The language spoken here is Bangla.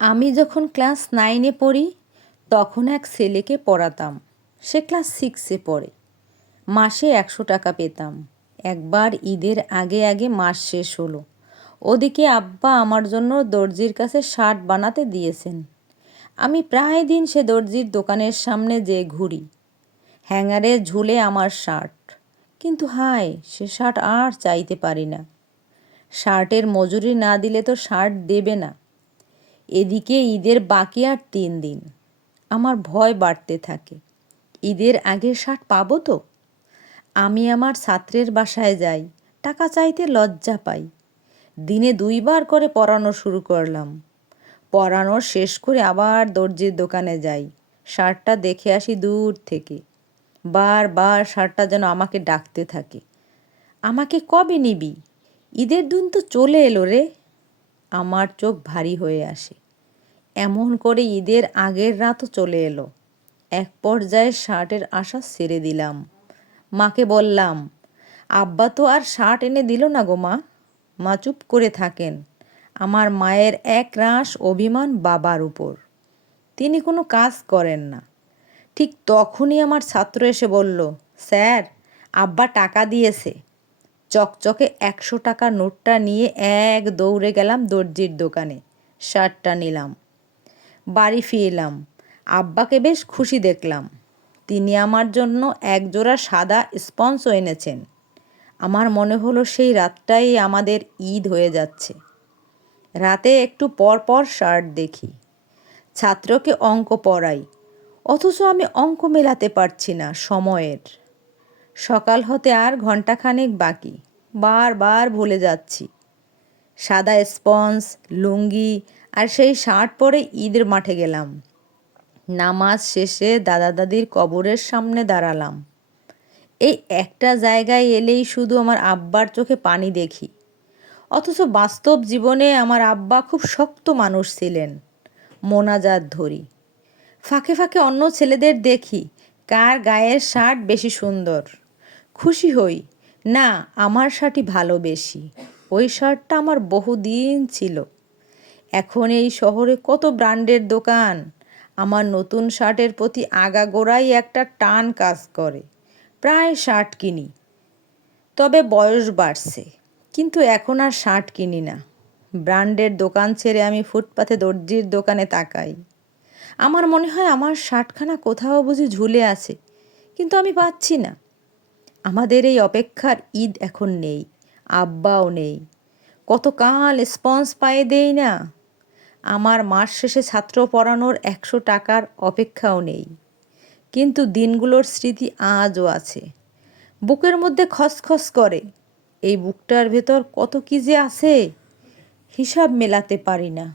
আমি যখন ক্লাস নাইনে পড়ি, তখন এক ছেলেকে পড়াতাম। সে ক্লাস সিক্সে পড়ে। মাসে একশো টাকা পেতাম। একবার ঈদের আগে আগে মাস শেষ হলো। ওদিকে আব্বা আমার জন্য দর্জির কাছে শার্ট বানাতে দিয়েছেন। আমি প্রায় দিন সে দর্জির দোকানের সামনে যেয়ে ঘুরি। হ্যাঙ্গারে ঝুলে আমার শার্ট। কিন্তু হায়, সে শার্ট আর চাইতে পারি না। শার্টের মজুরি না দিলে তো শার্ট দেবে না। এদিকে ঈদের বাকি আর তিন দিন। আমার ভয় বাড়তে থাকে। ঈদের আগের শার্ট পাবো তো? আমি আমার ছাত্রের বাসায় যাই, টাকা চাইতে লজ্জা পাই। দিনে দুইবার করে পরানো শুরু করলাম। পরানো শেষ করে আবার দর্জির দোকানে যাই। শার্টটা দেখে আসি দূর থেকে। বারবার শার্টটা যেন আমাকে ডাকতে থাকে। আমাকে কবে নিবি? ঈদের দিন তো চলে এলো রে। আমার চোখ ভারী হয়ে আসে। এমন করে ঈদের আগের রাতও চলে এলো। এক পর্যায়ে শার্টের আশা ছেড়ে দিলাম। মাকে বললাম, আব্বা তো আর শার্ট এনে দিল না গো মা। মা চুপ করে থাকেন। আমার মায়ের এক রাস অভিমান বাবার উপর। তিনি কোনো কাজ করেন না। ঠিক তখনই আমার ছাত্র এসে বলল, স্যার, আব্বা টাকা দিয়েছে। চকচকে একশো টাকা নোটটা নিয়ে এক দৌড়ে গেলাম দর্জির দোকানে। শার্টটা নিলাম। বাড়ি ফিরলাম। আব্বাকে বেশ খুশি দেখলাম। তিনি আমার জন্য একজোড়া সাদা স্পঞ্জও এনেছেন। আমার মনে হলো সেই রাতটাই আমাদের ঈদ হয়ে যাচ্ছে। রাতে একটু পর পর শার্ট দেখি। ছাত্রকে অঙ্ক পড়াই। অথচ আমি অঙ্ক মেলাতে পারছি না সময়ের। সকাল হতে আর ঘন্টাখানেক বাকি। বারবার ভুলে যাচ্ছি। সাদা স্পঞ্জ, লুঙ্গি আর সেই শার্ট পরে ঈদের মাঠে গেলাম। নামাজ শেষে দাদা দাদির কবরের সামনে দাঁড়ালাম। এই একটা জায়গায় এলেই শুধু আমার আব্বার চোখে পানি দেখি। অথচ বাস্তব জীবনে আমার আব্বা খুব শক্ত মানুষ ছিলেন, মোনাজাত ধরি। ফাঁকে ফাঁকে অন্য ছেলেদের দেখি, কার গায়ের শার্ট বেশি সুন্দর। খুশি হই। না, আমার শার্টই ভালো বেশি। ওই শার্টটা আমার বহুদিন ছিল। এখন এই শহরে কত ব্র্যান্ডের দোকান। আমার নতুন শার্টের প্রতি আগাগোড়াই একটা টান কাজ করে। প্রায় শার্ট কিনি। তবে বয়স বাড়ছে। কিন্তু এখন আর শার্ট কিনি না। ব্র্যান্ডের দোকান ছেড়ে আমি ফুটপাথে দর্জির দোকানে তাকাই। আমার মনে হয় আমার শার্টখানা কোথাও বুঝি ঝুলে আছে। কিন্তু আমি পাচ্ছি না। আমাদের এই অপেক্ষার ঈদ এখন নেই, আব্বাও নেই। কতকাল স্পন্স পায়ে দেই না। আমার মাস শেষে ছাত্র পড়ানোর একশো টাকার অপেক্ষাও নেই। কিন্তু দিনগুলোর স্মৃতি আজও আছে। বুকের মধ্যে খসখস করে। এই বুকটার ভেতর কত কী যে আছে, হিসাব মেলাতে পারি না।